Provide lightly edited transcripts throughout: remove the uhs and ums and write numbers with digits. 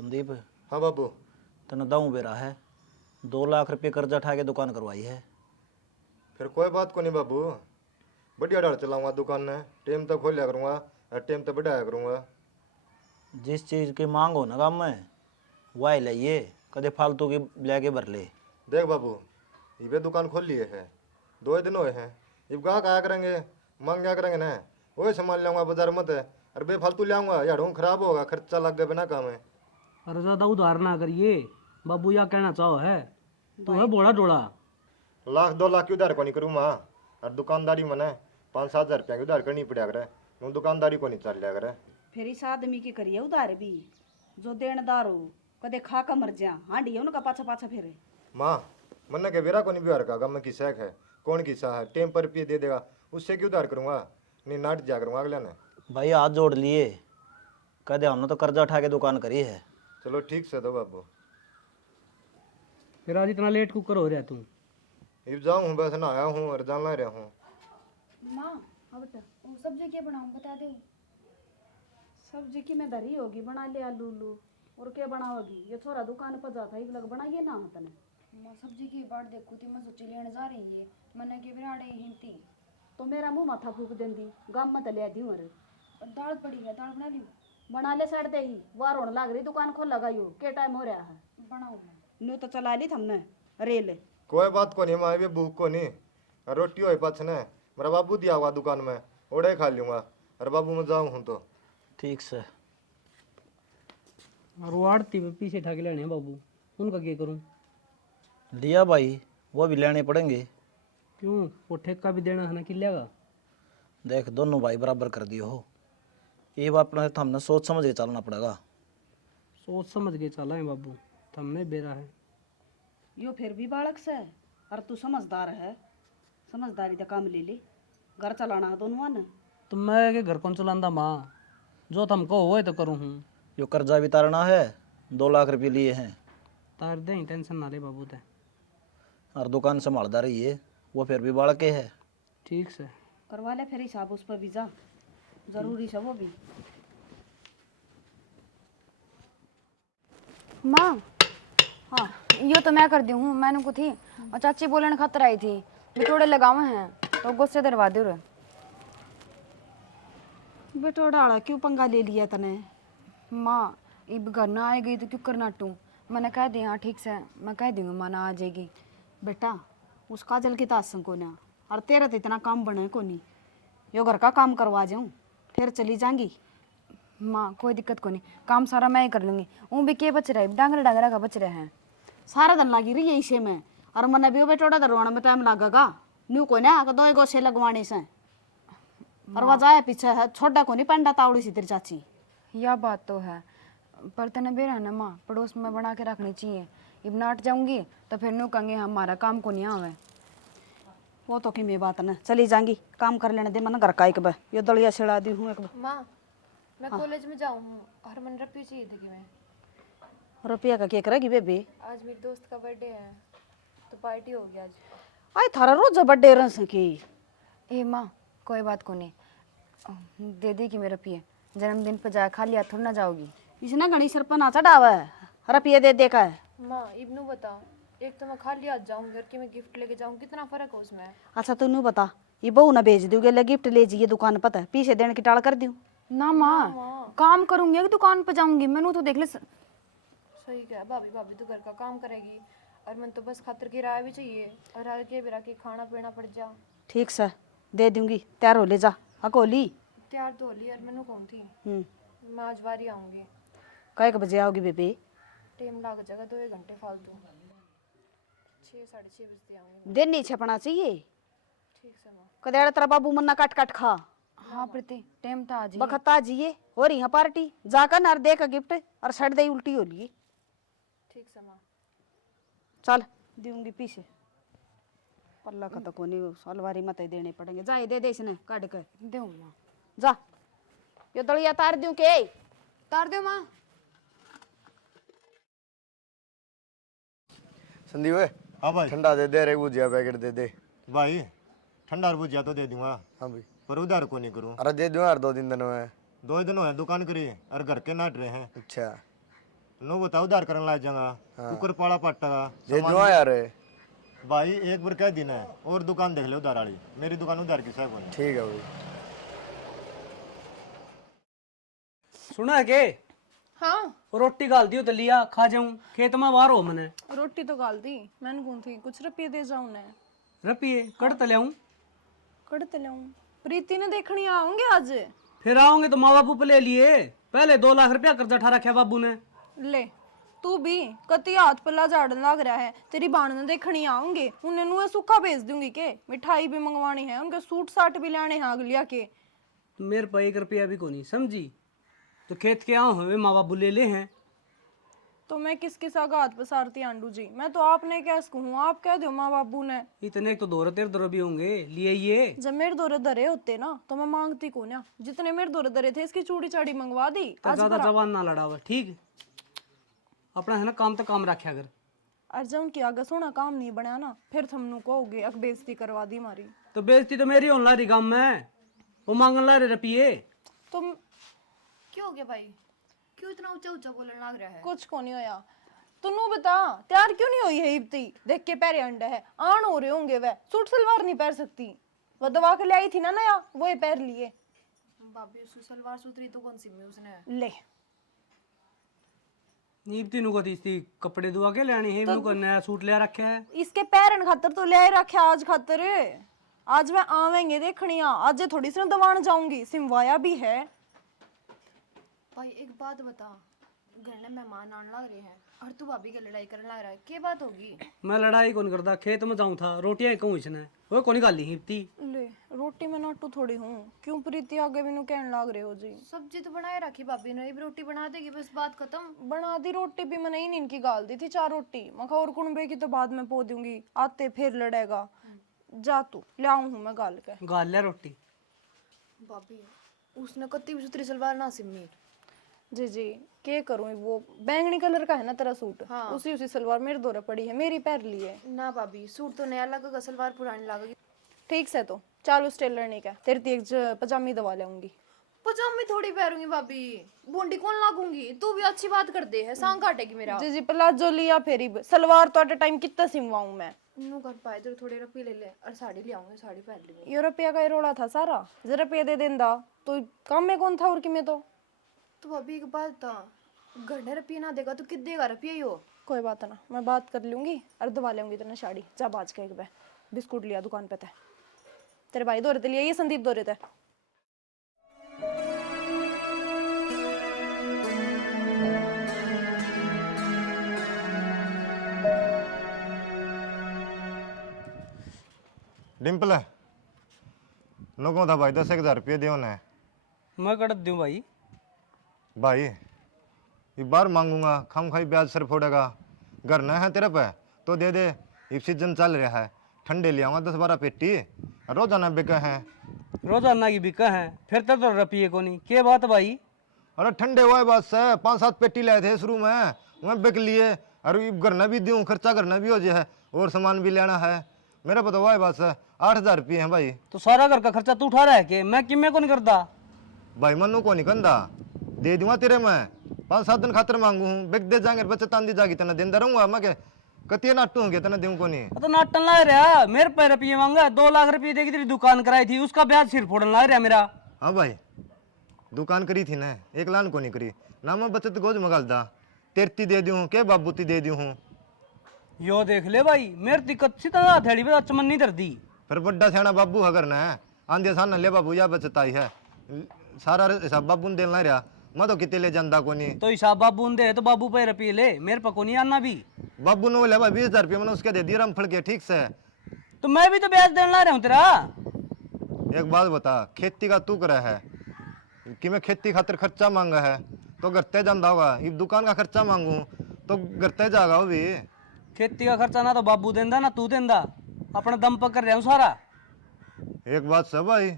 संदीप, हाँ बाबू। तने दाऊ बेरा है, 2 लाख रुपये कर्जा उठा के दुकान करवाई है। फिर कोई बात को नहीं बाबू, बढ़िया डाल चलाऊंगा दुकान ने, टेम तक खोलिया करूँगा और टेम तक बढ़ाया करूँगा। जिस चीज़ की मांग हो ना गाँव में वह लाइए, कदे फालतू की लेके भर ले। देख बाबू, ये दुकान खोल लिए है, 2 दिन हुए हैं, अब गाहक आया करेंगे, मांग क्या करेंगे ना, वही सामान लाऊंगा बाजार मत है, और बेफालतू लाऊंगा या ढूंढ खराब होगा, खर्चा लग गया बिना काम है। अरे ज़्यादा उधार ना करिए बाबू, या कहना चाहो है तो है बोला डोला। 1 लाख 2 लाख की उधार को नहीं करूँ माँ, और दुकानदारी में ना 5-7 हज़ार रुपया की उधार करनी पड़ा करे, वो दुकानदारी को नहीं चल लिया करे। फिर इस आदमी की करिए उधार भी, जो देनदार हो कदे खा का मर जा, हांडी है उनका पाछा पाछा फिरे। माँ मन के बेरा को नहीं बिहार का गम की सैक है, कौन की सा है, टेम पर रुपये दे देगा, उससे क्यों उधार करूँगा, नहीं नाट जा करूँगा अगले ने। भाई हाथ जोड़ लिए, कदे हमने तो कर्जा उठा के दुकान करी है। चलो ठीक से दो बाबू। फिर आज इतना लेट कुकर हो रहा तू? अब जाऊँ हूँ, बस ना आया हूँ और जाना रहा हूँ। माँ अब बेटा वो सब्जी क्या बनाऊँ बता दे। सब्जी की मैं धरी होगी, बना ले आलू उल्लू, और क्या बनाओगी, ये छोरा दुकान पर जाता है लग बनाइए ना तने। मैं सब्जी की बाट देखू थी, मैं सोची लेने जा रही है, मैंने के बिराड़े हिंती तो मेरा मुंह माथा फूक देंदी, गाँव में तले दी और दाल पड़ी है, दाल बना ली। बना ले साइड दे ही, वार होने लग रही दुकान खोल लगाइयो, के टाइम हो रहा है। बनाऊँ मैं? न्यू तो चला ली हमने रेल। कोई बात को नहीं माँ, भी भूख को नहीं, और रोटी हो पाछ ने मेरा बाबू दिया हुआ दुकान में, ओड़े खा लूँगा, और बाबू मैं जाऊँ हूँ तो ठीक से। और वो आड़ती पे पीछे ठाके लेने हैं बाबू, उनका क्या करूँ? लिया भाई, वो भी लेने पड़ेंगे। क्यों, वो ठेका भी देना है ना किले का। देख दोनों भाई बराबर कर दियो हो, ये बात अपना हमने सोच समझ के चलना पड़ेगा। सोच समझ के चला है बाबू, थमने बेरा है। यो फिर भी बालक से, और तू समझदार है, समझदारी का काम ले ले, घर चलाना है दोनों ने। तो मैं के घर कौन चलांदा माँ, जो तुमको हो तो करूँ हूँ। यो कर्जा भी तारना है, 2 लाख रुपये लिए हैं, तार दे, टेंशन ना ले बाबू ते। और दुकान संभालदार रही है, वो फिर भी बालक है। ठीक से करवा ले फिर हिसाब उस पर भी जा, जरूरी है वो भी। माँ हाँ यो तो मैं कर दी हूँ, मैंने को थी और चाची बोलने खातर आई थी बिटोड़े लगावे हैं, तो गुस्से दरवा दे रे। बेटोड़ा क्यों पंगा ले लिया तने? माँ अब घर ना आएगी तो क्यों करना टू, मैंने कह दी हाँ ठीक से, मैं कह दूँगी माँ ना आ जाएगी। बेटा उस काजल की तासन को ना, और तेरा तो इतना काम बने को नहीं, यो घर का काम करवा जाऊँ फिर चली जाएंगी। माँ कोई दिक्कत को नहीं, काम सारा मैं ही कर लूँगी। वो भी के बच रहा है, डांगरा डांगरा का बच रहे हैं। सारा दिन लगी रही है इसे में, और मन भी वो बेटोड़ा दरवाना में टाइम लगेगा, न्यू को ना दो गो से लगवाने से, और वह जाए पीछे है छोटा को नहीं पंडा तावड़ी सी तेरी चाची। यह बात तो है, पर तने बेरा ना माँ पड़ोस में बना के रखनी चाहिए। अब नाट जाऊंगी तो फिर न्यू कहेंगे हमारा काम को नहीं आवे। वो तो कि मैं बात ना, चली जाएंगी, काम कर लेने दे, मन घर का एक बार ये दलिया छिड़ा दी हूँ एक बार। माँ मैं कॉलेज में जाऊँ और मन रुपये चाहिए थे कि मैं रुपया का क्या करेगी बेबी? आज मेरी दोस्त का बर्थडे है तो पार्टी होगी आज। आई थारा रोज बर्थडे रस की। ए माँ कोई बात को नहीं, दे दी कि मेरे रुपये, जन्मदिन पर जाए खाली हाथ थोड़ा ना जाओगी। इसने घनी सरपना चढ़ावा है, रुपये दे का है। माँ इब्नू बता, एक तो मैं खाली हाथ जाऊँगी और कि मैं गिफ्ट लेके जाऊँ, कितना फर्क है उसमें। अच्छा तू नू बता, ये बहू ना भेज दूगे ले गिफ्ट ले जाइए दुकान पता पीछे देने की टाल कर दूँ ना माँ काम करूँगी दुकान पर जाऊँगी, मैंने तो देख ले सही क्या भाभी, भाभी तो घर का काम करेगी और मन तो बस खातर किराया भी चाहिए और आगे भी रख खाना पीना पड़ जा। ठीक से दे दूंगी, तैयार हो ले जा अकोली। तैयार तो हो ली यार, मैंने कौन थी, मैं आज बारी आऊँगी। कै बजे आओगी बेबी? टाइम लग जाएगा 2-1 घंटे फालतू, 6-6:30 बजते आऊँगी। दिन नहीं छपना चाहिए, ठीक से माँ। कदेड़ा तेरा बाबू मन्ना काट काट खा। हाँ प्रीति टाइम तो आज बखता जिए हो रही है पार्टी, जाकर नर दे का गिफ्ट और सड़ दे उल्टी हो लिए। ठीक से माँ। चल दूंगी पीछे, पल्ला का तो कोनी सलवारी मत देने पड़ेंगे, जा दे दे इसने काट कर दे माँ, जा। ये दलिया तार दूं के? तार दो माँ। संदीप हाँ भाई, ठंडा दे दे रे, भुजिया पैकेट दे दे भाई। ठंडा और भुजिया तो दे दूंगा हाँ भाई, पर उधार को नहीं करूँ। अरे दे दूँ यार, 2 दिन में 2 दिन हुए दुकान करी और घर के नाट रहे हैं। अच्छा नो बता उधार करने लग जाऊंगा कुकर पाला पट्टा ये जो है यार भाई एक बार कह दिन है और दुकान देख ले उधार वाली मेरी दुकान उधार की सब ठीक है भाई। सुना है के हाँ रोटी गाल दियो तो लिया खा जाऊं खेत में बाहर हो मने रोटी तो गाल दी मैंने कौन थी कुछ रुपये दे जाऊं ने रपिए कड़ तले आऊं कड़ते लाऊं प्रीति ने देखनी आऊंगे आज फिर आओगे तो माँ बापू पे ले लिए पहले 2 लाख रुपया कर्जा ठा रखा बाबू ने ले तू भी कति हाथ पल्ला झाड़न लग रहा है तेरी बाण ने देखनी आऊंगे उन्हें नुए सूखा भेज दूंगी के मिठाई भी मंगवानी है उनके सूट साट भी लाने हैं अगलिया के मेरे पे 1 रुपया भी को नहीं समझी तो खेत के आओ हुए माँ बाबू ले ले हैं तो मैं किस किस आगा हाथ पसारती आंडू जी मैं तो आपने क्या कहूँ आप कह दो माँ बाबू ने इतने तो 2 तेरे दरो भी होंगे लिए ये जब मेरे दौरे दरे होते ना तो मैं मांगती को ना जितने मेरे दौरे दरे थे इसकी चूड़ी चाड़ी मंगवा दी तो ज्यादा जवान ना लड़ा हुआ ठीक अपना है ना काम तो काम रखा कर और जब उनकी आगे सोना काम नहीं बना ना फिर थमनू कहोगे अक बेइज्जती करवा दी हमारी तो बेइज्जती तो मेरी होने ला रही गाँव में वो मांगन ला रहे रुपये तो क्यों हो गया भाई क्यों इतना ऊंचा ऊंचा बोलने लग रहा है कुछ को नहीं होया तू बता तैयार क्यों नहीं हुई है इब्ती देख के पैरे अंडा है आन हो रहे होंगे वह सूट सलवार नहीं पहन सकती वो दवा के ले आई थी ना नया वो ही पहन लिए भाभी उसकी सलवार सुथरी तो कौन सी में उसने ले नीब तीनों को तीसरी कपड़े दुआ के लेने हैं इनको नया सूट ले रखे है इसके पैरन खातर तो ले रखे आज खातर आज मैं आवेंगे देखनिया आज थोड़ी सी दवान जाऊंगी सिमवाया भी है भाई एक बात बता घर में मेहमान आने लग रहे हैं और तू भाभी की लड़ाई करने लग रहा है क्या बात होगी मैं लड़ाई कौन करता खेत में जाऊं था रोटियां कहूँ इसने वो कौन गाली हिपती ले रोटी में नाटू थोड़ी हूँ क्यों प्रीति आगे भी कहने लग रहे हो जी सब्जी तो बनाए रखी भाभी ने अब रोटी बना देगी बस बात खत्म बना दी रोटी भी मैंने ही इनकी गाल दी थी 4 रोटी मैं और कुंबे की तो बाद में पो दूंगी आते फिर लड़ेगा जा तू ले आऊं हूँ मैं गाल के गाल लिया रोटी भाभी उसने कत्ती भी सुथरी सलवार ना सिमी जी जी क्या करूँ वो बैंगनी कलर का है ना तेरा सूट हाँ। उसी सलवार मेरे दौरे पड़ी है मेरी पैर ली है ना भाभी सूट तो नया लगेगा सलवार पुरानी लगेगी ठीक से तो चालू टेलर नहीं का तेरी ती एक पजामी दवा लाऊंगी पजामी थोड़ी पहनूंगी भाभी बूंदी कौन लागूंगी तू भी अच्छी बात कर दे है सांग काटेगी मेरा जी जी प्लाजो लिया फेरी सलवार तो एट टाइम कितना सिमवाऊं मैं नू कर पाए तो थोड़े रुपये ले ले और साड़ी ले आऊंगी साड़ी पहन लूंगी ये रुपया का ही रोला था सारा जरा रुपया दे देंदा तो काम में कौन था और कि मैं तो भाभी एक बात था घर ने रुपये ना देगा तो कित देगा रुपये ही हो कोई बात ना मैं बात कर लूंगी और दबा लूंगी तेने साड़ी जा बाज के एक बार बिस्कुट लिया दुकान पे थे तेरे भाई दौरे लिया ये संदीप दौरे थे डिम्पल नो था भाई 10,000 रुपये दियो ने मैं कट दूं भाई भाई ये बार मांगूंगा खाम खाई ब्याज सर फोड़ेगा घर न है तेरे पे तो दे दे इस सीजन चल रहा है ठंडे ले आऊंगा 10-12 पेटी रोजाना बिका है रोजाना की बिका है फिर तो रुपये को नहीं क्या बात भाई अरे ठंडे हुआ बस 5-7 पेटी लाए थे शुरू में मैं बिक लिए अरे घर न भी दूँ खर्चा करना भी हो जाए और सामान भी लेना है मेरा पता हुआ है बस 8,000 रुपये हैं भाई तो सारा घर का खर्चा तू उठा रहा है कि मैं किम्मे को नहीं करता भाई मनु को नहीं कंदा दे दूंगा तेरे मैं 5-7 दिन खातर मांगू हूँ बिक दे जाएंगे बचत आंदी जागी तना दिन रहूंगा मैं के कतिया नाटू होंगे तना दूँ को नहीं तो नाटन ला रहा मेरे पे रुपये मांगा 2 लाख रुपये देगी तेरी दुकान कराई थी उसका ब्याज सिर फोड़न ला रहा मेरा हाँ भाई दुकान करी थी ना 1 लाख को नहीं करी ना मैं बचत गोज मगाल दा तेरती दे दूँ के बाबूती दे दूँ यो देख ले भाई मेरी दिक्कत सी तरह थैली पे चमन नहीं धरती फिर बड्डा सियाना बाबू है करना है आंधे सान ले बाबू या बचत आई है सारा हिसाब बाबू ने देना रहा मैं तो कितने ले जाता को नहीं तो हिसाब बाबू ने दे तो बाबू पे रुपये ले मेरे पे को नहीं आना भी बाबू ने बोले भाई 20,000 रुपये मैंने उसके दे दिया रम फड़ के ठीक से तो मैं भी तो ब्याज देने ला रहा हूँ तेरा एक बात बता खेती का तू करे है कि मैं खेती खातिर खर्चा मांगा है तो गरते जाता होगा ये दुकान का खर्चा मांगू तो गरते जाएगा वो भी खेती का खर्चा ना तो बाबू देंदा ना तू देंदा अपना दम पर कर रहा हूँ सारा एक बात सब भाई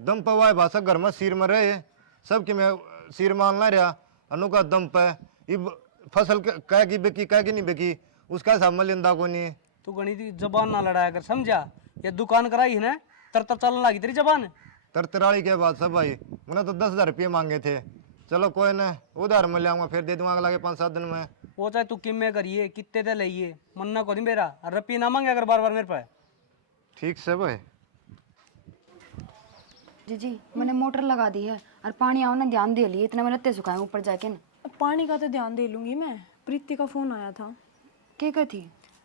दम पे वाय भाषा घर में सिर में रहे सबके मैं सिर मानना रहा अनु का दम पे ये फसल कह की बिकी कह की नहीं बिकी उसका हिसाब में लेंदा को नहीं तू गणित जबान ना लड़ाया कर समझा ये दुकान कराई है ना तर चलने लगी तेरी जबान तरतराड़ी के बाद सब भाई मैंने तो 10,000 रुपये मांगे थे चलो कोई ना, उधार में ले आऊंगा, फिर दे दूंगा अगला के 5-7 दिन में। वो चाहे तू किम में करिए कितने दे लइए मन्ना को नहीं मेरा और रपी ना मांगे अगर बार बार मेरे पे। ठीक से भाई। जी मैंने मोटर लगा दी है और पानी आओ ना ध्यान दे लिए, इतना मैंने तेज सुखाया ऊपर जाके ना। पानी का तो ध्यान दे लूंगी मैं। प्रीति का फोन आया था। क्या कहती?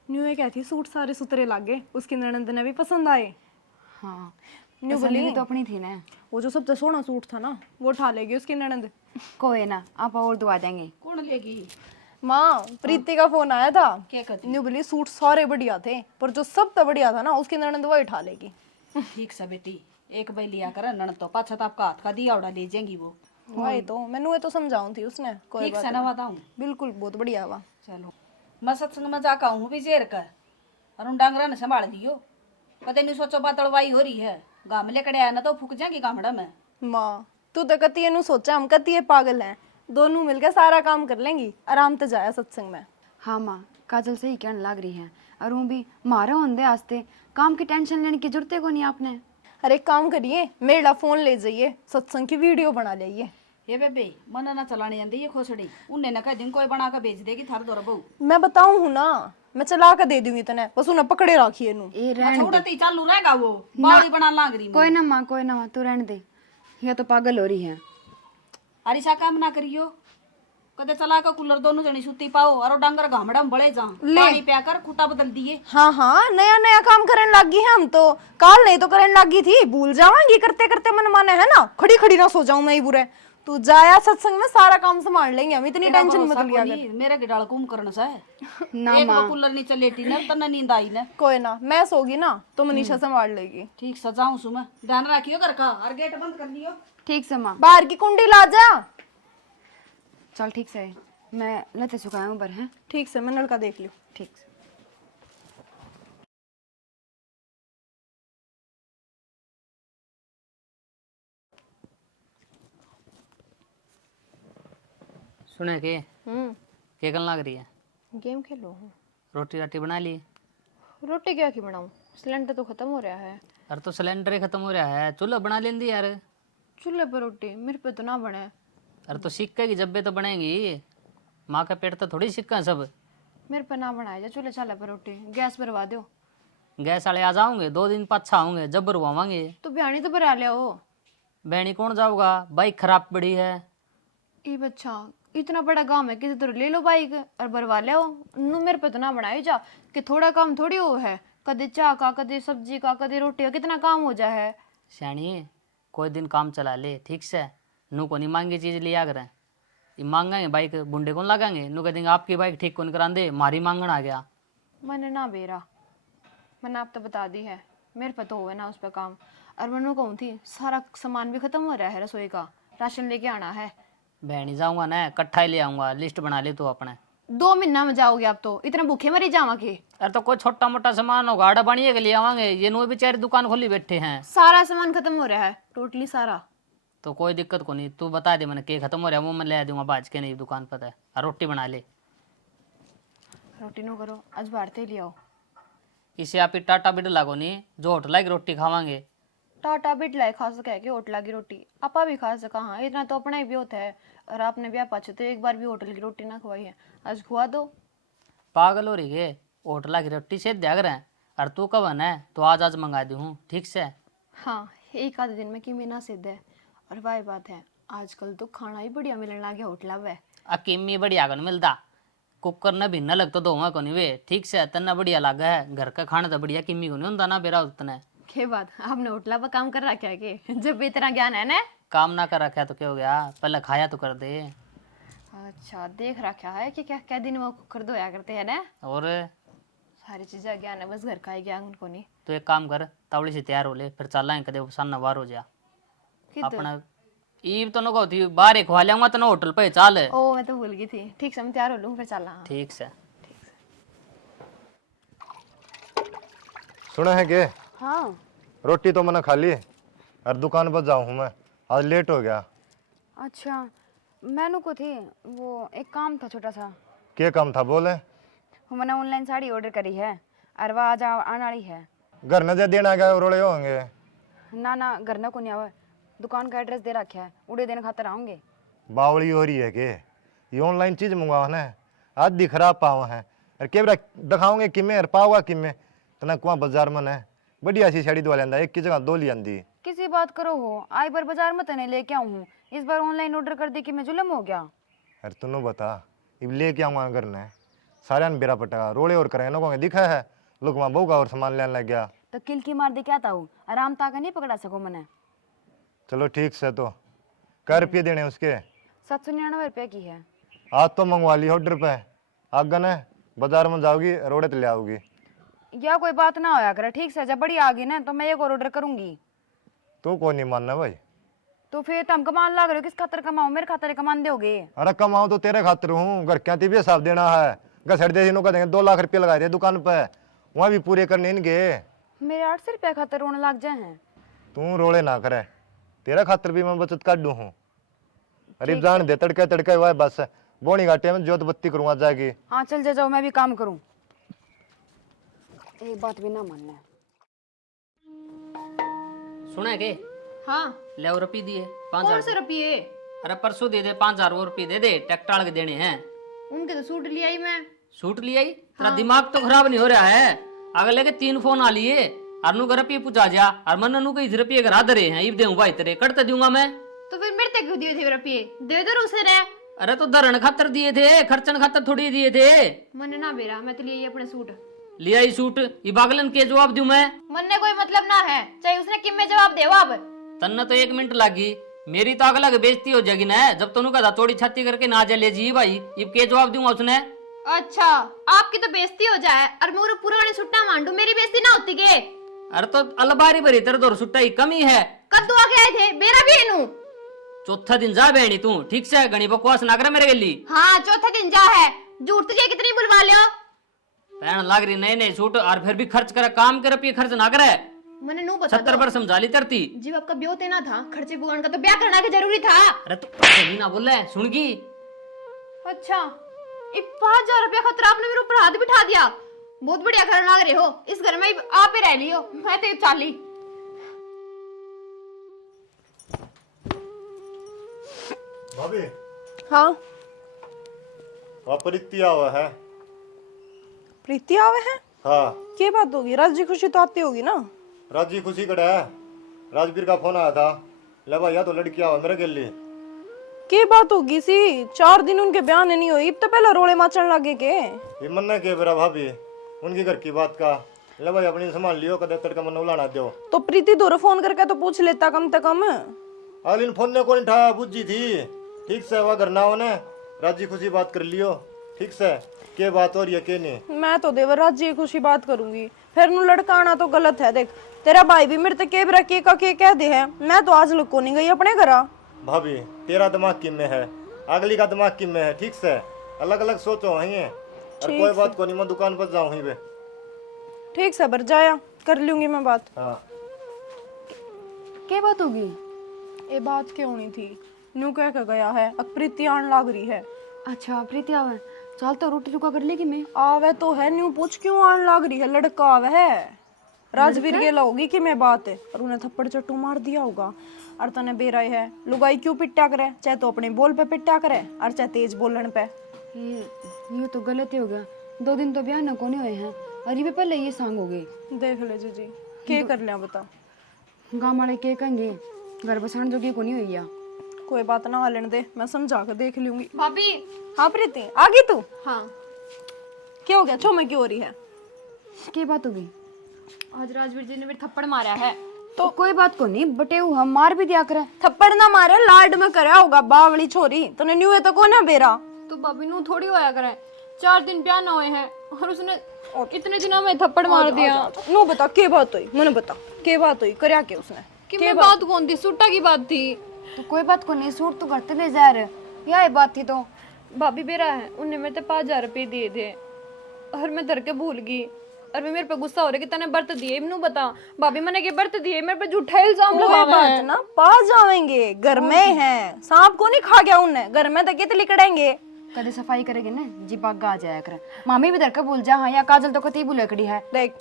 न्यू ये कहती सूट सारे सुतरे लागे, उसकी ननद ने भी पसंद आए। हाँ न्यू पसंद बोली भी तो अपनी थी ना। वो जो सबसे सोना सूट था ना वो उठा लेगी उसकी ननद। कोई ना, आप और दुआ देंगे। कौन लेगी? माँ प्रीति का फोन आया था। क्या कहती? न्यू बोली सूट सारे बढ़िया थे पर जो सबसे बढ़िया था ना उसकी ननद वो उठा लेगी। ठीक सा बेटी, एक बार लिया कर नन तो पाछा तो आपका हाथ का दिया उड़ा ले जाएंगी वो। वही तो मैंने तो समझाऊं थी उसने। कोई ठीक बात से ना बताऊं। बिल्कुल बहुत बढ़िया हुआ। चलो मैं सत्संग में जाकर आऊँ भी जेर कर और उन डांगरा ने संभाल दियो। कदे नहीं सोचो बातड़वाई हो रही है, गाँव में लेकर आया ना तो फूक जाएगी गामड़ा में। माँ तू तो कती नु सोचा हम कती पागल हैं, दोनों मिलकर सारा काम कर लेंगी, आराम से जाया सत्संग में। हाँ माँ काजल से ही कहने लग रही है, और वो भी मारे होंदे आस्ते काम की टेंशन लेने की जरूरत को नहीं आपने। अरे एक काम करिए मेरा फोन ले जाइए, सत्संग की वीडियो बना लाइए। ये बेबे मन ना चलाने आंदी ये खोसड़ी, उन्हें ना कह दिन कोई बना कर बेच देगी थार दौर बहू। मैं बताऊं हूं ना, मैं चला कर दे दूंगी तने, बस उन्हें पकड़े रखिए नु। ए रहने दे। छोड़ती चालू रहेगा वो बावड़ी बना लाग रही। कोई ना माँ कोई ना माँ, तू रहने दे, यह तो पागल हो रही है। अरिसा काम ना करियो, कदे चला कर कूलर दोनों जनी सुती पाओ और डांगर गामड़ा में बड़े जा पानी पिया कर कुटा बदल दिए। हाँ हाँ नया नया काम करने लगी है हम तो, काल नहीं तो करने लगी थी, भूल जावांगी करते करते मन माने है ना, खड़ी खड़ी ना सो जाऊं मैं ही बुरे। तू जाया सत्संग में सारा काम संभाल लेंगे हम, इतनी टेंशन मत लिया कर। मेरे गिडाल कुम करना सा है ना एक माँ कूलर नीचे लेटी न तन्ना नींद आई न। कोई ना मैं सोगी ना तो मनीषा संभाल लेगी। ठीक सजाऊं सु मैं, ध्यान रखियो घर का और गेट बंद कर दियो। ठीक से माँ, बाहर की कुंडी ला जा। चल ठीक से, मैं लते सुखाया हूँ पर है। ठीक से मैं नलका देख लियो। ठीक से। सुने के करने लग रही है? गेम खेलो। रोटी राटी बना ली? रोटी क्या की बनाऊं, सिलेंडर तो खत्म हो रहा है। अरे तो सिलेंडर ही खत्म हो रहा है, चूल्हा बना लेंदी यार। चूल्हे पर रोटी मेरे पे तो ना बने। अरे तो सीखेगी जब भी तो बनेगी, माँ का पेट तो थोड़ी सीखा सब। मेरे पे ना बनाया जा चूल्हे चाले पर रोटी, गैस भरवा दो। गैस वाले आ जाओगे 2 दिन पाछा आऊंगे जब भरवावांगे। तो बिहानी तो भरा लिया हो। बहनी कौन जाऊगा, बाइक खराब पड़ी है। ये बच्चा इतना बड़ा काम है किसी तरह ले लो बाइक और भरवा ले हो। नु मेरे पे तो ना बनाई जा कि थोड़ा काम थोड़ी हो है, कदे चाय का कदे सब्जी का कदे रोटी का कितना काम हो जाए है। श्याणी कोई दिन काम चला ले ठीक से, नू को नहीं मांगी चीज लिया करें। ये मांगेंगे बाइक बुंडे कौन लगाएंगे, नू कह देंगे आपकी बाइक ठीक कौन करा दे, मारी मांगण आ गया। मैंने ना बेरा, मैंने आप तो बता दी है मेरे पे तो हो ना उस पर काम। और मैंने कहूँ थी सारा सामान भी खत्म हो रहा है, रसोई का राशन लेके आना है। बहनी जाऊंगा ना इकट्ठा ही ले आऊंगा, लिस्ट बना ले तू अपने। 2 महीना में जाओगे आप तो, इतने भूखे मरी जावा के। अरे तो कोई छोटा मोटा सामान होगा आड़ा बनिए के लिए आवांगे, ये नो बेचारे दुकान खोली बैठे हैं। सारा सामान खत्म हो रहा है टोटली सारा। तो कोई दिक्कत को नहीं, तू बता दे मैंने के खत्म हो रहा है वो मैं ले दूंगा बाज के नहीं दुकान पर है। और रोटी बना ले। रोटी नो करो आज बाढ़ते ले आओ। इसे आप ही टाटा बिड लागो नहीं, जो होटल की रोटी खावांगे। टाटा बिट लाए खा सके कि होटल की रोटी आपा भी खा सका। हाँ इतना तो अपना ही भी होता है, और आपने भी आप अच्छे तो एक बार भी होटल की रोटी ना खवाई है, आज खुआ दो। पागल हो रही है, होटल की रोटी से त्याग रहे हैं। और तू कब है तो आज आज मंगा दी हूँ ठीक से। हाँ एक आधे दिन में कि महीना सिद्ध है। और वही बात है आजकल तो खाना ही बढ़िया मिलने लगे होटल में। अकीमी बढ़िया को नहीं मिलता, कुकर न भिन्न लगता तो वहाँ को नहीं वे ठीक से तना बढ़िया लगा है। घर का खाना तो बढ़िया किमी को नहीं होता ना बेरा उतने। के बात आपने होटल पर काम कर रखा है कि जब इतना ज्ञान है ना। काम ना कर रखा तो क्या हो गया, पहले खाया तो कर दे। अच्छा देख रखा है कि क्या क्या दिन वो कुकर धोया करते हैं ना। और सारी चीजें ज्ञान है, बस घर का ही ज्ञान उनको नहीं। तो एक काम कर तावड़ी से तैयार हो ले, फिर चल आए कदे सामने बाहर हो जा अपना। ईब तो न थी बाहर ही खवा लिया तो होटल पे चाल। ओ मैं तो भूल गई थी। ठीक से मैं तैयार हो लूँ फिर चल। हाँ ठीक से। सुना है के? हाँ रोटी तो मैंने खा ली और दुकान पर जाऊँ हूँ मैं, आज लेट हो गया। अच्छा मैनू को थी वो एक काम था छोटा सा। क्या काम था बोले? वो मैंने ऑनलाइन साड़ी ऑर्डर करी है और वह आज आने वाली है। घर न जा देना गया रोड़े होंगे? ना ना घर ना को नहीं आवे, दुकान का एड्रेस दे रखा है, उड़े दिन खातर आऊंगे। बावली हो रही है के ये ऑनलाइन चीज मंगवाओ ना आधी खराब पाओ है और केवरा दिखाओगे किमें और पाओगा किमें तना कुआ बाजार में है बढ़िया सी साड़ी दवा लेंदा एक की जगह दो ली आंदी। किसी बात करो हो, आई बार बाजार में तने लेके आऊं हूँ, इस बार ऑनलाइन ऑर्डर कर दी कि मैं जुलम हो गया। अरे तुनो बता इब लेके आऊंगा करना है सारे बेरा पटा रोड़े और करें लोगों ने दिखा है लोग वहाँ बहु का और सामान लेने लग गया। तो किलकी मार दे क्या था आराम ताका नहीं पकड़ा सको मैंने। चलो ठीक से तो कै रुपये देने उसके? 799 रुपये की है। आज तो मंगवा ली ऑर्डर पे आगे न बाजार में जाओगी रोड़े तो ले आओगी। या कोई बात ना होया करे, ठीक से जब बड़ी आ गई ना तो मैं एक और ऑर्डर करूंगी। तू कौन नहीं मानना भाई? तो फिर तुम कमान लाग रहे हो, किस खातर कमाओ, मेरे खातर कमान दोगे? अरे कमाओ तो तेरे खातिर हूँ, घर क्या भी हिसाब देना है। घसड़ दे का देंगे 2 लाख रुपये लगा रहे दुकान पे वहाँ भी पूरे करने इनके। मेरे 800 रुपया खातर रोने लग जाए हैं। तू रोले ना करे तेरा खातर भी मैं बचत काट दूँ हूँ। अरे जान दे तड़के तड़के हुआ बस बोनी घाटे में जोत बत्ती करूँगा जाएगी। हाँ चल जा जाओ, मैं भी काम करूँ। एक बात भी ना मानना। सुना के? हाँ ले और रुपये दिए 5,000। कौन से रुपये? अरे परसों दे दे 5,000 और रुपये दे दे, ट्रैक्टर के देने हैं। उनके तो सूट ले आई मैं। सूट लिया ही तेरा दिमाग तो खराब नहीं हो रहा है? अगले के 3 फोन आ लिए अरनू का रुपये पूछा जा और मन नू के रुपये घर दे हैं इब देऊँ भाई तेरे कटते दूंगा मैं। तो फिर मेरे तक क्यों दिए थे रुपये? दे दो उसे रे। अरे तो धरण खातर दिए थे, खर्चन खातर थोड़ी दिए थे। मन ना बेरा, मैं तो लिए अपने सूट। लिया ही सूट, ये बागलन के जवाब दूं मैं? मन ने कोई मतलब ना है, चाहे उसने किम में जवाब दे अब। तन्ना तो 1 मिनट लगी, मेरी तो अगला बेइज्जती हो जाएगी ना जब तनु का चौड़ी छाती करके ना जा ले जी भाई। ये के जवाब दूंगा उसने? अच्छा आपकी तो बेइज्जती हो जाए और मेरे पुराने सुट्टा मांडू, मेरी बेइज्जती ना होती के? अरे तो अलबारी भरी तेरे दौर सुट्टा ही कमी है। कद्दू आके आए थे बेरा भी इनू। चौथा दिन जा बहनी तू, ठीक से गणी बकवास ना करे मेरे गली। हाँ चौथा दिन जा है, झूठ तुझे कितनी बुलवा लियो। पहन लाग रही नए नए सूट और फिर भी खर्च करे, काम करे पे खर्च ना करे। मैंने नू बता 70 बार समझा ली तरती। जीव आपका ब्योह तेना था, खर्चे भगवान का तो ब्याह करना के जरूरी था। अरे तो ऐसे ना बोल रहे सुन की। अच्छा 5,000 रुपया खतरा आपने मेरे ऊपर हाथ बिठा दिया। बहुत बढ़िया घर लग रहे हो, इस घर में आप ही रह लियो, मैं तो चाली। भाभी हाँ प्रीति आवा है। प्रीति आवे है? हाँ क्या बात होगी? राजी खुशी तो आती होगी ना? राजी खुशी कड़ा है, राजवीर का फोन आया था ले भैया तो लड़की आवा मेरे गली। क्या बात होगी सी? 4 दिन उनके बयान नहीं हुई, अब तो पहले रोड़े माचन लगे के। ये मन के बेरा भाभी उनकी घर की बात का ले भाई अपनी संभाल लियो कदे तड़का मन उलाना दो। तो प्रीति दोरे फोन करके तो पूछ लेता कम से कम। अगली फोन ने कौन उठाया बुझी थी, ठीक से वह घर ना हो ने राजी खुशी बात कर लियो ठीक से के बात हो रही है के नहीं। मैं तो देवर राजी खुशी बात करूंगी, फिर नु लड़का आना तो गलत है। देख तेरा भाई भी मेरे के बरा के का के कह दे है, मैं तो आज लुको नहीं गई अपने घर। भाभी तेरा दिमाग किम में है, अगली का दिमाग किम में है, ठीक से अलग अलग सोचो वही है और कोई बात को नहीं मैं दुकान पर जाऊँ वहीं पे। ठीक से बर जाया कर लूंगी मैं बात। हाँ क्या बात होगी? ये बात क्यों नहीं थी? नू कह के गया है अब प्रीति आन लाग रही है। अच्छा प्रीति आवे, चल तो रोटी रुका कर लेगी मैं। आवे तो है, न्यू पूछ क्यों आन लाग रही है? लड़का आवे है, राजवीर गेला होगी कि मैं बात है और उन्हें थप्पड़ चट्टू मार दिया होगा। और तने बेराई है लुगाई क्यों पिट्टा करे, चाहे तो अपने बोल पे पिट्टा करे और चाहे तेज बोलन पे। ये तो गलत ही हो गया, 2 दिन तो ब्याह न कोने हुए हैं और ये पहले ये सांग हो गई। देख ले जीजी क्या कर लिया बता। गाँव वाले के कहेंगे घर बसाने जोगी को नहीं हुई या। कोई बात ना हालन दे, मैं समझा कर देख लूंगी। भाभी। हाँ प्रीति आ गई तू? हाँ क्या हो गया? छो में क्यों हो रही है? क्या बात होगी? आज राजवीर जी ने मेरे थप्पड़ मारा है। तो कोई बात को नहीं बटे हम मार भी दिया करे। थप्पड़ ना मारे, लाड में करे होगा बावली छोरी, तूने न्यू है तो कौन है बेरा? तो भाभी नू थोड़ी होया करे, 4 दिन ब्याह ना हुए हैं और उसने इतने दिनों में थप्पड़ मार दिया। नो बता क्या बात हुई, मैंने बता क्या बात हुई, करया क्या उसने? कि मैं बात कौन थी, सुट्टा की बात थी। तो कोई बात को नहीं, सूट तो घर ते ले जा रहे, यह बात थी। तो भाभी बेरा है, उनने मेरे ते 5,000 रुपये दिए थे और मैं धर के भूल गई और मैं मेरे पे गुस्सा हो रहा कि तने बर्त दिए। इन्हू बता भाभी मैंने के बर्त दिए, मेरे पे झूठा इल्जाम लगा बात ना पा जाएंगे, घर में है, सांप को नहीं खा गया उनने, घर में तो कितने लिकड़ेंगे। कदे सफाई करेगी ना जी बाग आ जाया करे। मामी भी धर के भूल जा, हाँ या काजल तो कती भूलकड़ी है। देख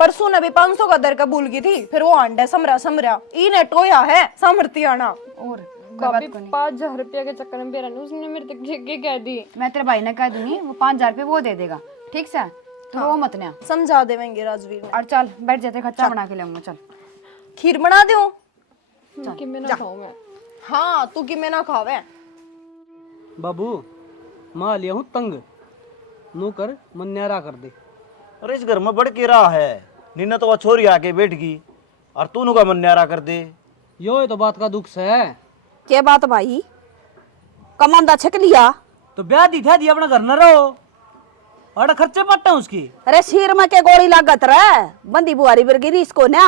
परसों ने भी 500 का दर का भूल गई थी, फिर वो अंडा समरा समरा इने टोया है सामर्थी आना। और भाभी 5,000 रुपया के चक्कर में मेरा नहीं, उसने मेरे तक जगह कह दी। मैं तेरे भाई ने कह दूंगी, वो 5,000 रुपये वो दे देगा, ठीक से? तो वो मत ना। समझा देवेंगे राजवीर ने। और चल बैठ जाते, खच्चा बना के लाऊंगा। चल खीर बना दूं? कि मैं ना खाऊं मैं। हाँ तू कि मैं ना खावे। बाबू माँ लिया हूँ तंग, नू कर मन न्यारा कर दे। अरे इस घर में बढ़ के रहा है, नीना तो वह छोरी आके बैठ गई और तू का मन न्यारा कर दे। यो तो बात का दुख से है। क्या बात भाई, कमांदा छक लिया? तो ब्याह दी था दी अपना घर न रहो, और खर्चे पट्टा उसकी। अरे सिर में के गोली लागत रे, बंदी बुआरी बिरगिरी इसको ना।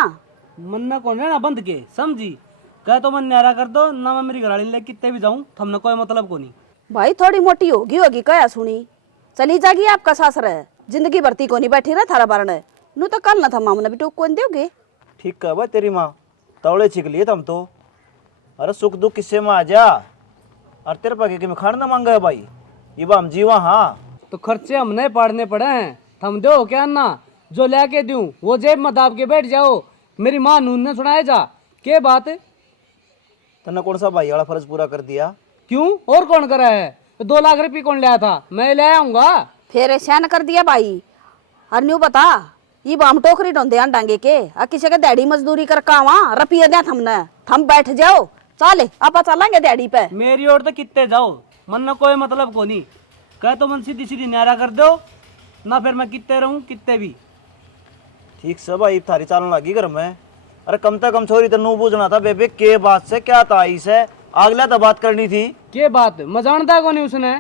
मन न कौन है ना बंद के समझी, कह तो मन न्यारा कर दो ना, मैं मेरी घराड़ी ले कितने भी जाऊं थमने कोई मतलब को नहीं। भाई थोड़ी मोटी होगी क्या सुनी, चली जागी आपका सासर है, जिंदगी भरती को नहीं बैठी रहा थारा बारण नू तो कल ना था मामना भी टूक कौन दोगे। ठीक कह भाई तेरी माँ, तवड़े छिक लिए तुम तो। अरे सुख दुख किससे में आ जा, और तेरे पाके कि मैं खाना ना मांगा है भाई, ये हम जीवा। हाँ तो खर्चे हमने पाड़ने पड़े हैं, थम दो क्या ना, जो लेके दूं वो जेब में दाब के बैठ जाओ। मेरी माँ नून ने सुनाया जा के बात, तने कौन सा भाई वाला फर्ज पूरा कर दिया? क्यों और कौन करा है? 2 लाख रुपये कौन लाया था? मैं ले आऊंगा। फिर ऐसा कर दिया भाई। और न्यू बता, ये बाम टोकरी ढोंदे डांगे के आ किसी के दिहाड़ी मजदूरी कर कावा रुपये दे थमने, थम बैठ जाओ, चले आप चलेंगे दिहाड़ी पे। मेरी ओर तो कितने जाओ, मन न कोई मतलब को नहीं, कह तो मन सीधी सीधी न्यारा कर दो ना, फिर मैं कितने रहूं कितने भी। ठीक से भाई थारी चालन लगी घर में। अरे कम से कम छोरी तनु पूछना था बेबे के बात से क्या ताई से अगला तो बात करनी थी। के बात मैं जानता को नहीं उसने।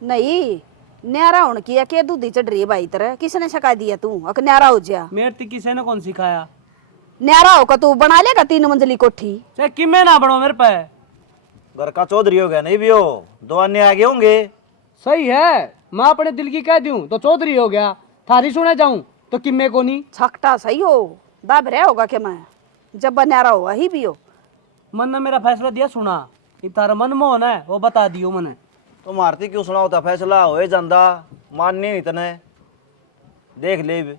नहीं न्यारा होने की के दूधी चढ़ रही है भाई तरह, किसने सिखा दिया तू अक न्यारा हो जा? मेरे ती किसी ने कौन सिखाया? न्यारा होकर तू बना लेगा 3 मंजिली कोठी? चाहे किमे ना बढ़ो मेरे पे। घर का चौधरी हो गया नहीं भी हो, 2 अन्य आगे होंगे। सही है, मैं अपने दिल की कह दूं तो चौधरी हो गया, थारी सुने जाऊं तो किमे को नहीं। छकटा सही हो, दाब रहा होगा कि मैं जब न्यारा हो ही भी हो। मन ने मेरा फैसला दिया सुना, इब तारा मन में होना है वो बता दियो मने। तो मारती क्यों सुना होता, फैसला हो जांदा, माननी नहीं तने, देख ले भी।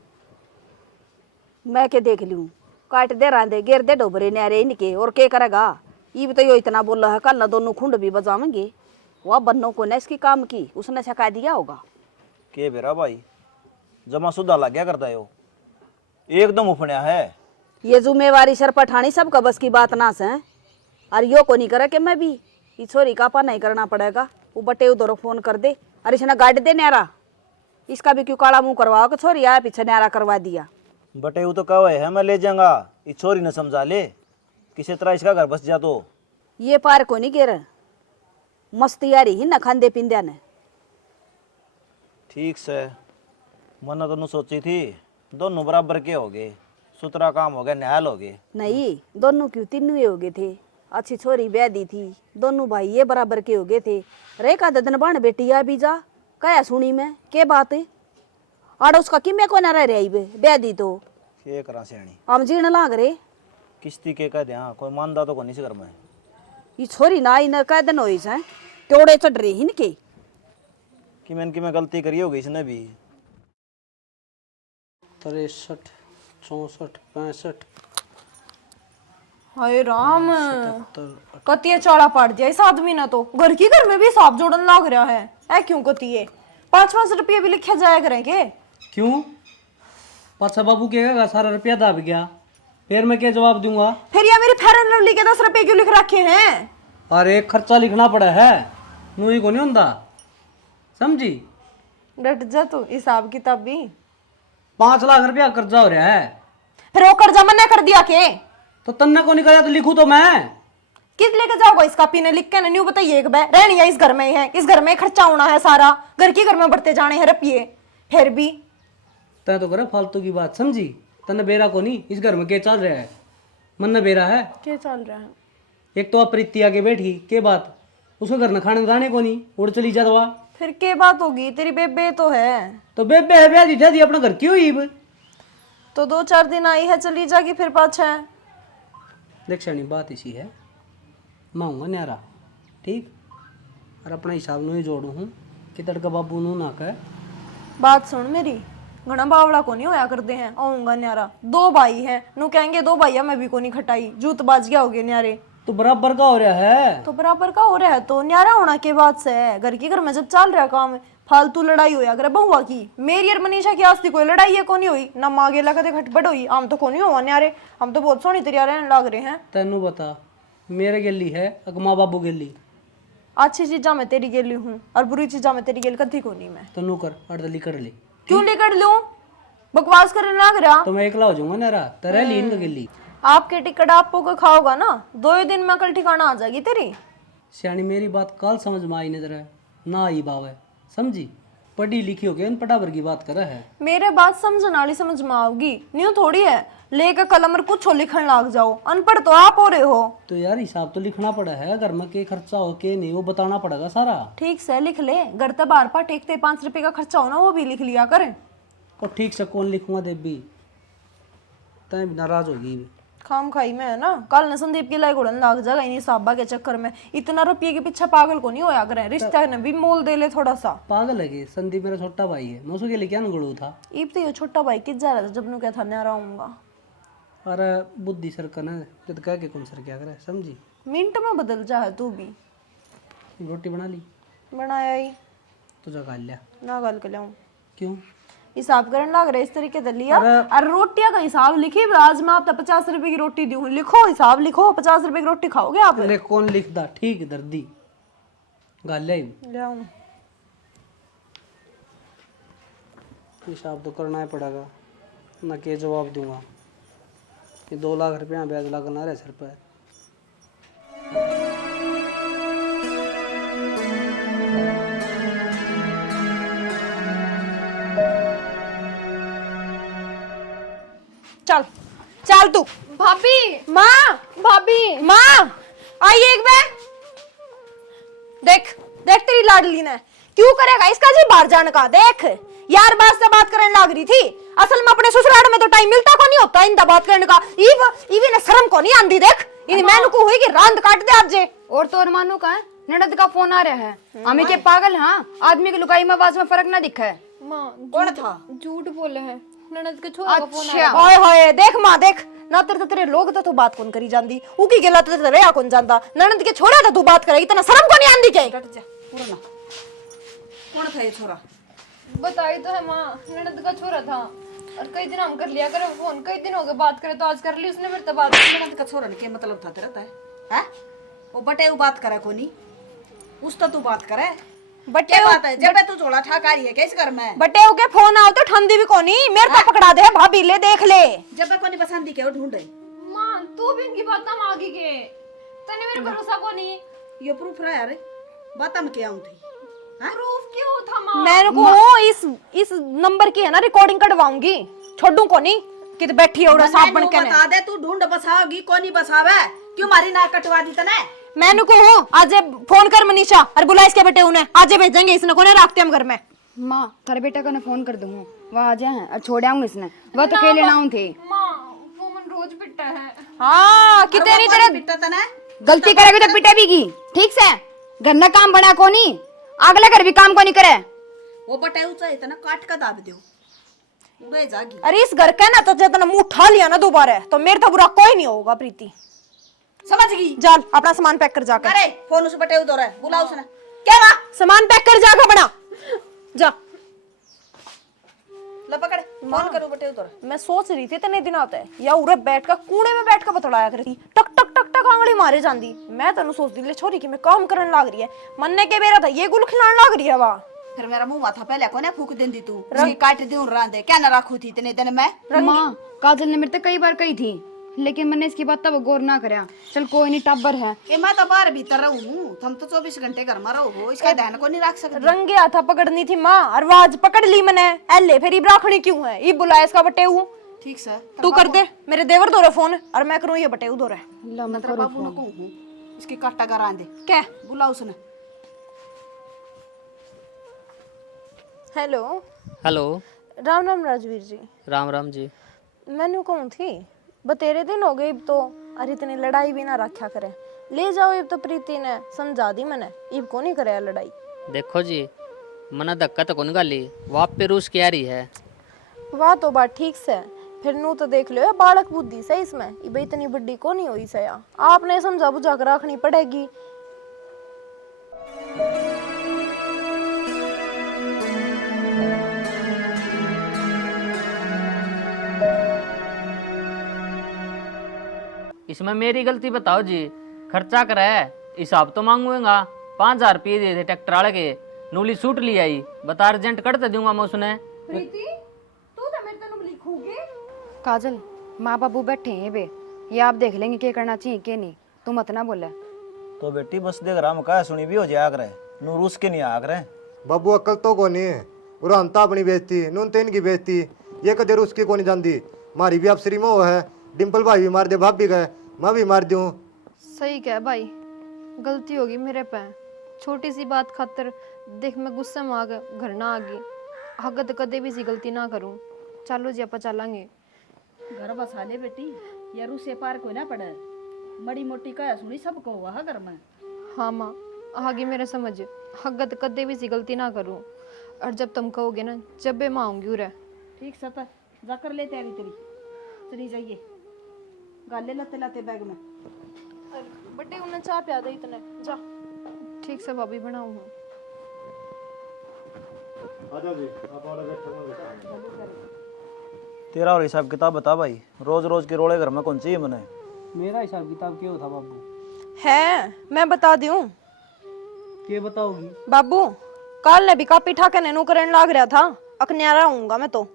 मैं के देख लूं, काट दे रांदे गिर दे डोबरे न्यारे इनके, और के करेगा? ये भी तो यो इतना बोला है, कल ना दोनों खुंड भी बजावेंगे। वह बन्नों को न इसकी काम की, उसने सिखा दिया होगा। के बेरा भाई जमा सुधा लग गया करता है वो, एकदम उफण्या है। ये जिम्मेवारी सर पठानी सबका बस की बात ना से, और यो को नहीं करे कि मैं भी ये छोरी का पा नहीं करना पड़ेगा। वो बटे उधर फोन कर दे, अरे इसने गाड़ दे न्यारा, इसका भी क्यों काला मुंह करवाओ कि छोरी आया पीछे न्यारा करवा दिया। बटे वो तो कहा है मैं ले जाऊंगा, इस छोरी ने समझा ले किसी तरह इसका घर बस जा। तो ये पार को नहीं गिर, मस्ती आ रही ही न खांदे पिंदे ने। ठीक से मन्ना तो सोची थी दोनों बराबर के हो गए, सुतरा काम हो गया, न्यायल हो गए। नहीं दोनों क्यों, तीनों हो गए थे। अच्छी छोरी ब्याह दी थी, दोनों भाई ये बराबर के हो गए थे। रे का ददन बाण बेटी आ भी जा, क्या सुनी मैं के बात है? आड़ उसका किमे को ना रही ब्याह दी तो के करा सियाणी, हम जीण लाग रे। किस्ती के कह दे, हाँ कोई मानदा तो को नहीं घर में। ये छोरी ना इन कह दिन हो क्योड़े चढ़ रही इनके कि मैं गलती करी होगी इसने भी। 63, 64, 65। हाय राम, कतिये चाड़ा पड़ दिया इस आदमी ने, तो घर की घर में भी हिसाब जोड़न लाग रहा है। ऐ क्यों कतिये 5-5 रुपये भी लिखे जाया करेंगे? क्यों? पाछा बाबू कहेगा सारा रुपया दाब गया, फिर मैं क्या जवाब दूंगा? फिर ये मेरे फेयर एंड लवली के 10 रुपये क्यों लिख रखे हैं? अरे खर्चा लिखना पड़ा है, मुझे को नहीं होता, समझी? डट जा तू, हिसाब किताब भी। 5 लाख रुपया कर्जा हो रहा है। फिर वो कर्जा मैंने कर दिया के? तो तन्ने को नहीं कराया तो लिखूं तो मैं। किस लेके जाओगा इसका पीने लिख के? न्यू बताइए एक बार, रहनी है इस घर में ही है, इस घर में खर्चा होना है सारा, घर की घर में बढ़ते जाने हैं रुपये। फिर भी तय तो करे फालतू की बात, समझी? तन्ने बेरा को नहीं, इस घर में क्या चल रहा है? मन न बेरा है क्या चल रहा है? एक तो आप प्रीति आके बैठी के बात, उसको घर न खाने जाने को नहीं, उड़ चली जा दवा। फिर के बात होगी? तेरी बेबे तो है। तो बेबे है ब्याह दी अपना घर क्यों ही? तो 2-4 दिन आई है, चली जागी फिर पाछा। देख शानी बात इसी है, मैं हूँगा न्यारा, ठीक? और अपना हिसाब नू ही जोड़ू हूँ कि तड़का बाबू नू ना कह। बात सुन मेरी, घना बावड़ा को नहीं होया करते हैं, आऊंगा न्यारा। 2 भाई हैं, नू कहेंगे 2 भाइया मैं भी को नहीं खटाई, जूत बाज गया हो गए न्यारे। तो बराबर का हो रहा है। तो बराबर का हो रहा है तो न्यारा होना के बाद से है। घर की घर में जब चल रहा काम फालतू लड़ाई होया करे बहुआ की। मेरी और मनीषा की आस्ती कोई लड़ाई है कोनी हुई ना माँ गेला कदे खटपट हुई। हम तो कोनी हुआ न्यारे, हम तो बहुत सोहनी तैयार रहने लग रहे हैं। तेनू बता मेरे गेली है अगमा बाबू गेली। अच्छी चीजा में तेरी गेली हूँ और बुरी चीजा में तेरी गेल कथी कोनी मैं। तनु कर अर्दली कर ले। क्यों लेकर लूं? बकवास करने लग रहा। तो मैं एकला हो जाऊंगा नारा तेरे लीन का गेली। आपके टिकट आपको को खाओगा ना 2 ही दिन में कल ठिकाना आ जाएगी तेरी। सियानी मेरी बात कल समझ में आई नहीं तेरा ना आई बाव है समझी। पढ़ी लिखी हो गई उन पटावर की बात कर है। मेरे बात समझने वाली समझ में आओगी न्यू थोड़ी है लेकर कलम और कुछ लिखन लग जाओ। अनपढ़ तो आप हो रहे हो। तो यार हिसाब तो लिखना पड़ा है घर में के खर्चा हो के नहीं वो बताना पड़ेगा सारा। ठीक से लिख ले। घर तक बार पार टेकते 5 रुपए का खर्चा हो ना वो भी लिख लिया करें। और ठीक से कौन लिखूंगा देवी तय नाराज होगी। खाम खाई में है ना कल न संदीप की लाई घुड़न लाग जाएगा इन्हीं साहबा के चक्कर में। इतना रुपये के पीछे पागल को नहीं होया करे। रिश्ता ने भी मोल दे ले थोड़ा सा। पागल है संदीप मेरा छोटा भाई है मैं उसके लिए क्या गुड़ू था। इब तो ये छोटा भाई किस जा रहा था जब नु क्या था न्यारा आऊंगा। अरे बुद्धि सर का ना जब कह के कौन सर क्या करे समझी। मिनट में बदल जा है तू भी। रोटी बना ली बनाया ही तुझा खा लिया ना गाल के लाऊं। क्यों हिसाब करने लग रहे इस तरीके से लिया। और रोटियां का हिसाब लिखी आज मैं आप 50 रुपए की रोटी दी हूँ। लिखो हिसाब लिखो 50 रुपए की रोटी खाओगे आप। ले कौन लिखदा ठीक दर्दी गाल ले आऊं। हिसाब तो करना ही पड़ेगा ना के जवाब दूंगा। ये 2 लाख रुपया ब्याज लगना रहे सर पर। चल चल तू। भाभी माँ भाभी माँ आई एक बार देख देख तेरी लाडली ने क्यों करेगा इसका जी बाहर जाने का। देख यार बात से बात करने लग रही थी। असल में अपने ससुराल में तो टाइम मिलता को नहीं होता इंदा बात करने का। इवी ने शर्म को नहीं आंदी। देख इन मैनू को हुई कि रांद काट दे आज जे। और तो मानो का ननद का फोन आ रहा है। हमें के पागल हाँ आदमी की लुकाई में आवाज में फर्क ना दिखा है। माँ कौन था? झूठ बोले हैं ननद के छोरा का फोन अच्छा ओए होए देख मां देख ना तेरे लोग तो बात कौन करी जांदी। उकी गेला तो तेरे या कौन जानदा। ननद के छोरा तो तू बात करे इतना शर्म को नहीं आंदी के। हट जा पूरा ना। कौन था ये छोरा? बताई तो है माँ ननद का छोरा था। और कई दिन हम कर लिया करे फोन। कई दिन हो गए बात करे तो आज कर ली उसने मेरे से बात। ननद का छोरा ने क्या मतलब था तेरा तय हैं? वो बटे वो बात करे कोनी उस तो तू बात करे। बटे बात है जब तू झोला ठाकारी है कैसे घर में? बटे के फोन आओ तो ठंडी भी कोनी मेरे तो पकड़ा दे भाभी ले देख ले। जब कोनी पसंद के ढूंढे। माँ तू भी इनकी बात ना मांगी के तने मेरे भरोसा को नहीं। ये प्रूफ रहा यार बात हम क्या थी। प्रूफ क्यों था माँ? मैं को इस नंबर की है ना रिकॉर्डिंग कटवाऊंगी छोड़ू को नहीं कि तो बैठी है साफ बन के। बता दे तू ढूंढ बसाओगी कोनी बसावे क्यों मारी नाक कटवा दी तने? मैंने को हूँ आज फोन कर मनीषा और बुला इसके बेटे उन्हें आज भेजेंगे इसने कोने रखते हम घर में। माँ तेरे बेटा को ना फोन कर दूंगा वह आ जाए और छोड़ आऊंगा इसने वह तो खेले ना थे। माँ वो मन रोज पिटता है। हाँ कितने नहीं तेरे पिटता तने गलती करेगी तो पिटे भी की ठीक से। घर में काम बना को नहीं अगला घर भी काम को नहीं करे। वो बटे ऊंचा इतना काट का दाब दो उड़े जागी। अरे इस घर का ना तो जितना मुंह उठा लिया ना दोबारा तो मेरे तो बुरा कोई नहीं होगा प्रीति समझ गई? चल अपना सामान पैक कर जाकर। अरे फोन उस बटे उधर है बुला उसने क्या बा? सामान पैक कर जाकर बना जा। ले पकड़ फोन करो बटे उधर। मैं सोच रही थी इतने दिन आते या उरे बैठ कर कूड़े में बैठ कर बतलाया करती टक टक टक टक आंगली मारे जांदी। मैं तनु सोच दी ले छोरी की मैं काम करने लग रही है मन्ने के बेरा था ये गुल खिलाने लग रही है वा। फिर मेरा मुंह माथा पहले कोने फूक देंदी तू उसकी काट दूं रांदे क्या ना रखू थी इतने दिन में। माँ काजल ने मेरे से कई बार कही थी लेकिन मैंने इसकी बात तब गौर ना करया। चल कोई नहीं टब्बर है। ये मैं तो बाहर भीतर रहूं तुम तो 24 घंटे घर में रहो इसका ध्यान को नहीं रख सकते। रंगे हाथा पकड़नी थी माँ और आज पकड़ ली मैंने एले फिर राखनी क्यों है ये बुलाया इसका बटे ठीक से तू कर दे मेरे देवर दो फोन और मैं करूँ ये बटे दो मतलब बाबू ने कहूं इसकी काटा का रांदे क्या बुला उसने। हेलो हेलो राम राम राजवीर जी। राम राम जी। मैंने कहूँ थी बतेरे दिन हो गए इब तो अरे इतनी लड़ाई भी ना रखा करे ले जाओ इब तो प्रीति ने समझा दी मैंने इब को नहीं करे लड़ाई। देखो जी मना धक्का तो कौन गाली वो आप पे रूस की आ रही है। वाह तो बात ठीक से फिर नू तो देख लो बालक बुद्धि से इसमें इबे इतनी बड़ी को नहीं हुई सया आपने समझा बुझा कर रखनी पड़ेगी। इसमें मेरी गलती बताओ जी। खर्चा करा है, हिसाब तो मांगूंगा। 5,000 रुपये दिए थे ट्रैक्टर वाले के, नूली सूट ली आई, बता अर्जेंट कर दूंगा मैं उसने। प्रीति तू तो मेरे तनु लिखोगे। काजल, माँ बाबू बैठे हैं बे, ये आप देख लेंगे क्या करना चाहिए क्या नहीं, तू मत ना बोले। तो बेटी बस देख राम का सुनी भी हो जाया करे, नू रूस के नहीं आ करे। बाबू अक्ल तो को नहीं है, उरान तो अपनी बेचती, नून तेन की बेचती, ये कदर उसकी को नहीं जानती। मारी भी अब श्री मोह है, डिम्पल भाई भी मार दे, भाभी गए, मैं भी मार दूं। सही कह भाई, गलती होगी मेरे पे। छोटी सी बात खातर देख मैं गुस्से में आ गए, घर ना आ गई। हगत कदे भी सी गलती ना करूं। चलो जी आप चलेंगे। घर बसा ले बेटी, या रूसे पार कोई ना पड़े। मड़ी मोटी कया सुनी सबको हुआ है घर में। हाँ माँ, आगे मेरा समझ, हगत कदे भी सी गलती ना करूं। और जब तुम कहोगे ना, जब भी मैं आऊंगी उरे। ठीक सता जाकर ले तैयारी तेरी, चली जाइए। गाले लते लाते बैग में। बड़े उन्हें चाह पिया दे इतने जा। ठीक से भाभी बनाऊँ। तेरा और हिसाब किताब बता भाई, रोज रोज के रोड़े घर में कौन चाहिए मने? मेरा हिसाब किताब क्या था बाबू? है मैं बता दूं। क्या बताओगी? बाबू काल ने भी कापी ठाके ने नू करन लाग रहा था, अकन्यारा हूँगा मैं तो।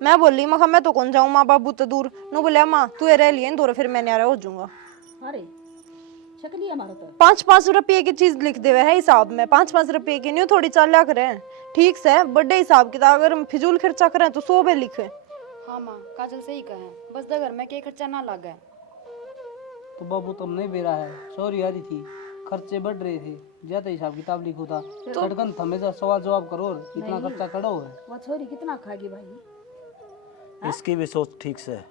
मैं बोली मैं तो कौन जाऊँ, माँ बाबू तो दूर। नू बोलिया माँ तू रह लिए दूर, फिर मैं न्यारा हो जाऊंगा। अरे शकली हमारा तो 5-5 रुपये की चीज लिख देवे है हिसाब में, 5-5 रुपये की न्यू थोड़ी चाल्या करें। ठीक से बड़े हिसाब किताब अगर हम फिजूल खर्चा करें तो 100 लिखे। हाँ माँ, काजल सही कहे, बस घर में क्या खर्चा ना लगे। तो बाबू तुम नहीं बेरा है, सॉरी आ रही थी, खर्चे बढ़ रहे थे, ज्यादा हिसाब किताब लिखो था। धड़कन हमेशा सवाल जवाब करो, इतना खर्चा करो है। वो छोरी कितना खाएगी भाई। इसकी भी सोच ठीक से।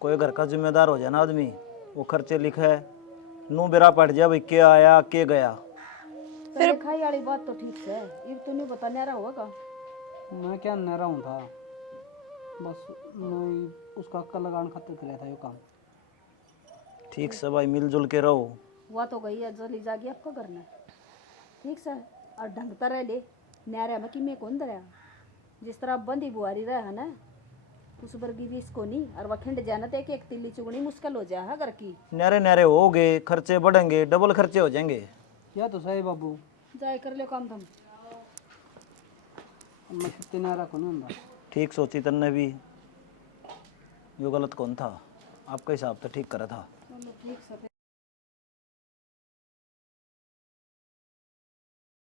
कोई घर का जिम्मेदार हो जाए ना आदमी, वो खर्चे लिखे, नू बेरा पड़ जाए भाई क्या आया क्या गया। फिर खाई वाली बात तो ठीक है, ये तो नहीं बता न्यारा होगा। मैं क्या नहरा हूँ था, बस मैं उसका अक्ल लगान खातिर कराया था ये काम। ठीक से भाई मिलजुल के रहो। हुआ तो गई है, जली जागी आपको करना ठीक से। और ढंग तर रह ले न्यारा में कि मैं कौन दरिया, जिस तरह बंदी बुआरी रहा है ना, उस वर्गी भी इसको नहीं। और वह खिंड जाना तो एक तिल्ली चुगनी मुश्किल हो जाए है घर की। न्यारे न्यारे हो गए, खर्चे बढ़ेंगे, डबल खर्चे हो जाएंगे। क्या तो सही बाबू, जाए कर लो काम तुम। मैं कितने नहरा को नहीं होता। ठीक सोची तन्ने भी, यो गलत कौन था, आपका हिसाब तो ठीक करा था। चलो ठीक से।